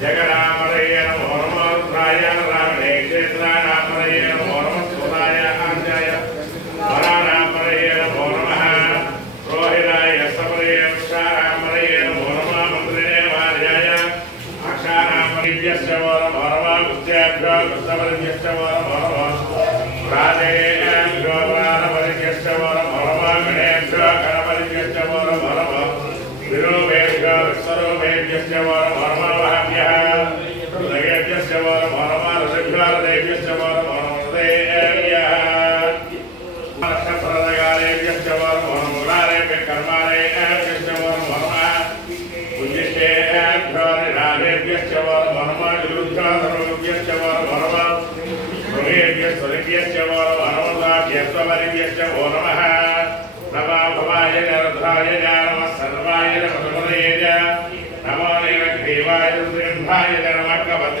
जगरामरय नमो नमः रुद्राय रामणे क्षेत्राणामरय नमो नमः सुराय आर्याय वराणामरय नमो नमः रोहिणाय समरय क्षारामरय नमो नमः मन्त्रिणे वार्याय अक्षारामरिभ्यश्च वो नमो नमः गुप्त्याभ्यो गुप्तवर्गश्च वो नमो नमः राजेभ्यो प्राणवर्गश्च वो नमो नमः गणेभ्यो गणवर्गश्च वो नमो नमः विरूपेभ्यो विश्वरूपेभ्यश्च वो नमो नमः हृदयेभ्यश्च वो नमो नमः ऋषिभ्यो हृदयेभ्यश्च वो नमो नमः हृदयेभ्यः नक्षत्रकालेभ्यश्च वो नमो नमः मूलारेभ्यः कर्मारेभ्यश्च वो नमो नमः उज्जिष्टेभ्यो निरालेभ्यश्च वो नमो नमः विरुद्ध्यो धर्मेभ्यश्च वो नमो नमः भृगेभ्यः स्वरिभ्यश्च वो नमो नमः दाभ्यस्त्वमरिभ्यश्च वो नमः नमो भवाय रुद्राय नमः सर्वाय नमः नमो नीलग्रीवाय नमः